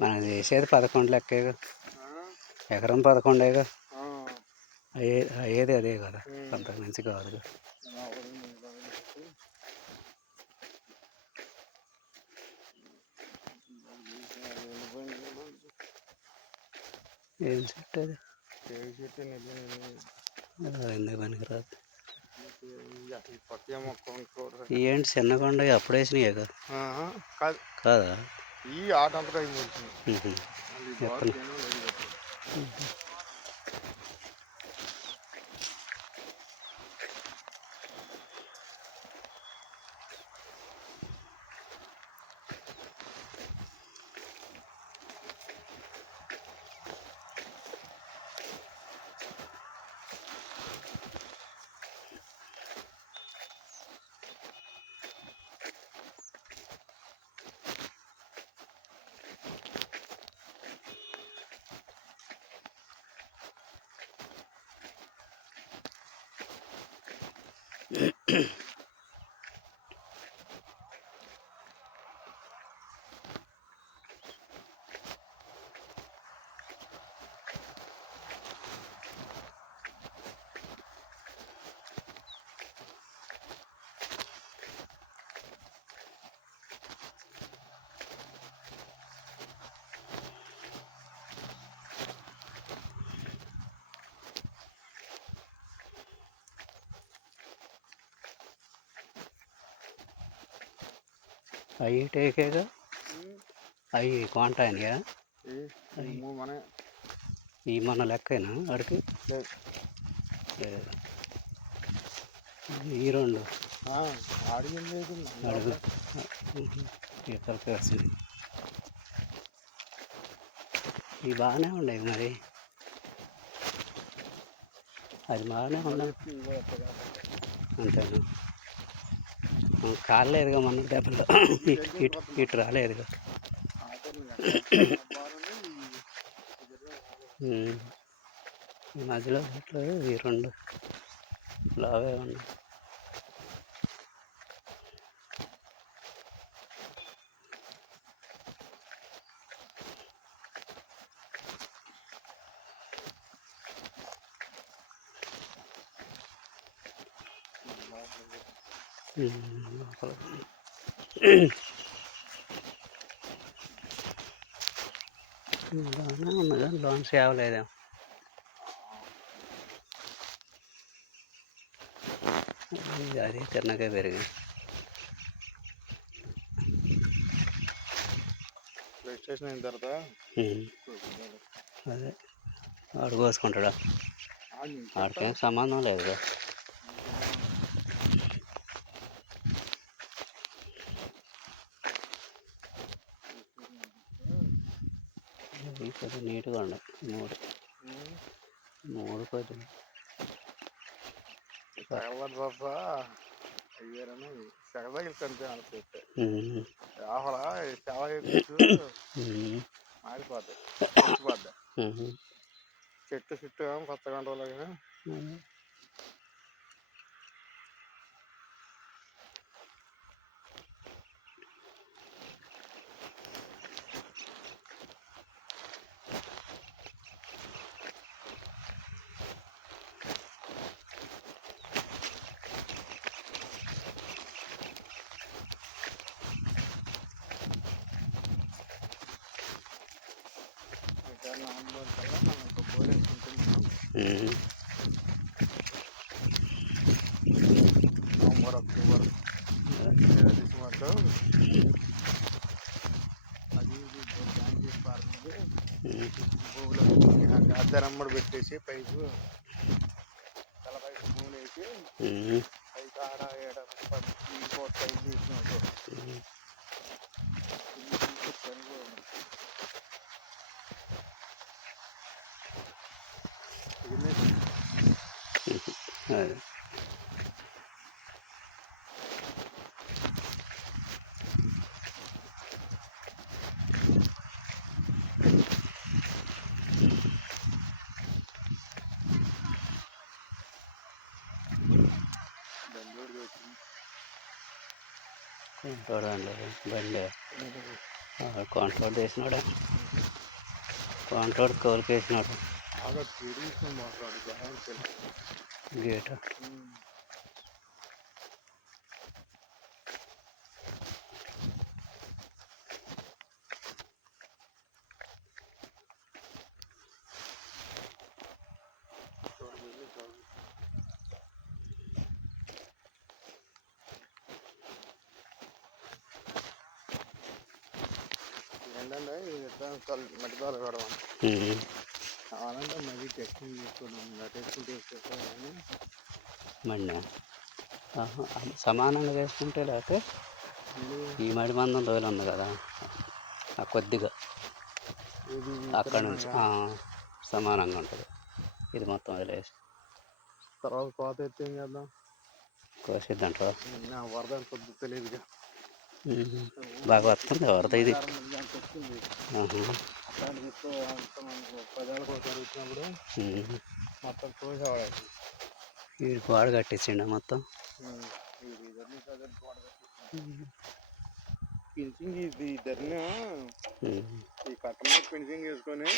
మనం చేసేది 11 లెక్కేగా, ఎకరం 11 అయ్యేది అదే కదా, అంతకు మించి కాదుగా. ఏం చెట్టు అది? ఎందుకు పనికిరాదు. ఏంటి చిన్నగా ఉండవు, అప్పుడు వేసినాయే కదా? కాదా? ఈ ఆట అంతటా అవి టేకేగా, అవి క్వాంటానియా? ఈ మన లెక్కైనా వాడికి ఈ రెండు అడుగు ఇక్కడికి వచ్చింది. ఇవి బాగానే ఉండేవి మరి, అది బాగానే ఉండదు అంతేనా? కాలేదుగా మన దెబ్బలో, ఇటు రాలేదుగా. ఈ మధ్యలో పెట్టలేదు, ఈ రెండు లావే ఉన్నాయి. బాగానే ఉంది కానీ లోన్ సేవ లేదేమో. అది తిన్నగా పెరిగింది. అదే వాడు కోసుకుంటాడా? వాడికేం సంబంధం లేదుగా. కొద్దిగా నీట్గా ఉండవు మూడు కొద్దిగా చెట్టు చుట్టూ కొత్తగా ఉండవులాగా. నవంబర్ అక్టోబర్ డిసెంబర్లో అది భూమిలో అద్దెనమ్మడి పెట్టేసి పైపు తల పైపు భూములు వేసి పైకి ఆడ ఏడ పైపు చేసినట్టు అదే చూడండి బండి కాంట్రాక్ట్ వేసినాడు, కాంట్రాక్ట్ కోరికేసినాడు గేట్. ఏంటంటే మెడికల్ పెడదాం కావాలంటే మళ్ళీ టెస్టింగ్ చేసుకున్నాం, టెస్టింగ్ చేసుకుంటే మండి సమానంగా వేసుకుంటే లేకపోతే ఈ మడి మందం రోజులు ఉంది కదా ఆ కొద్దిగా అక్కడ నుంచి సమానంగా ఉంటుంది. ఇది మొత్తం వదిలేసి తర్వాత కోత ఎత్తే ఏం చేద్దాం, కోసిద్దంటారా? వరద కొద్ది తెలియదుగా బాగా వస్తుంది వరద ఇది. పదేళ్ళ కోసం వచ్చినప్పుడు మొత్తం కోసేవాడు. వీడి గోడ కట్టించిండ మొత్తం. ఫినిషింగ్ ఇది ఇద్దరిని ఈ కట్టలో ఫినిషింగ్ చేసుకొని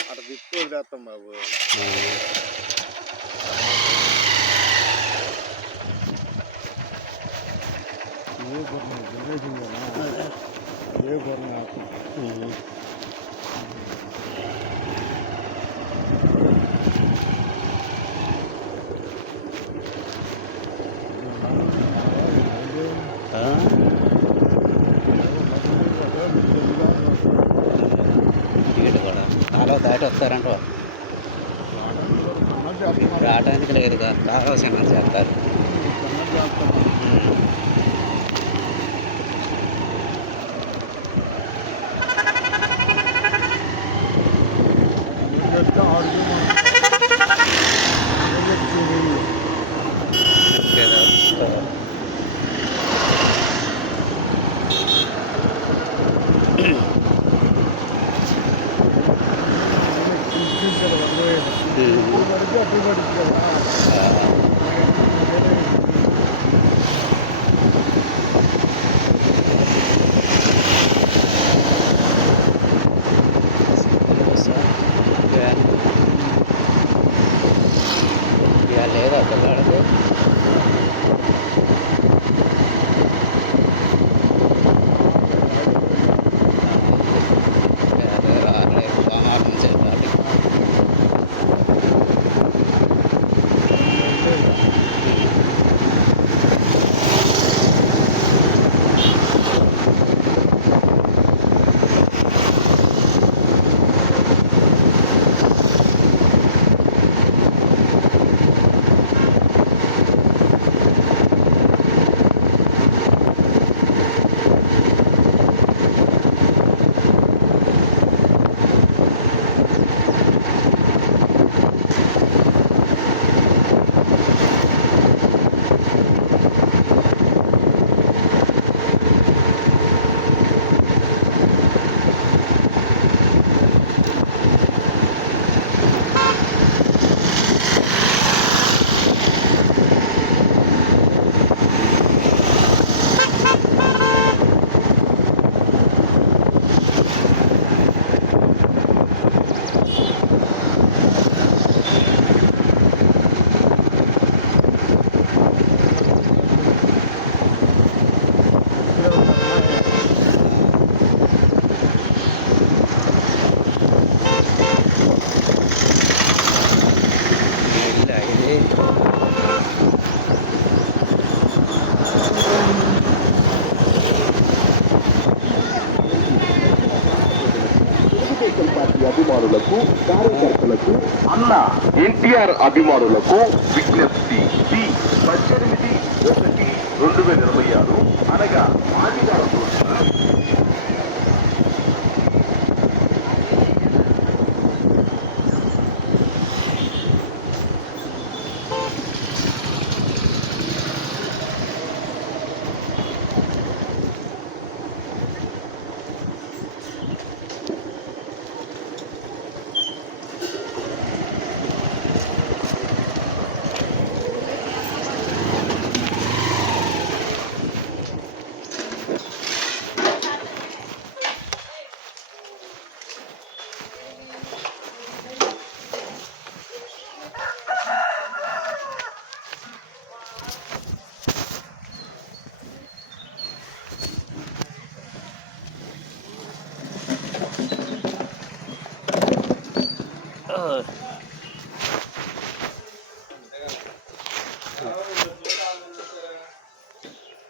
అక్కడ తిప్పి వదిలేస్తాం బాబు. ఏ బొర్ర వీడు కూడా కాలువ దాటి వస్తారంట, రావడానికి లేదుగా కాలువ సంగతి చేస్తారు. లేదా పిల్లాడికి సోమవారం నుంచి వెళ్ళాలి. అభిమానులకు, కార్యకర్తలకు, అన్న ఎన్టీఆర్ అభిమానులకు విజ్ఞప్తి. 18/1/2026 అనగా ఆదివారం రోజున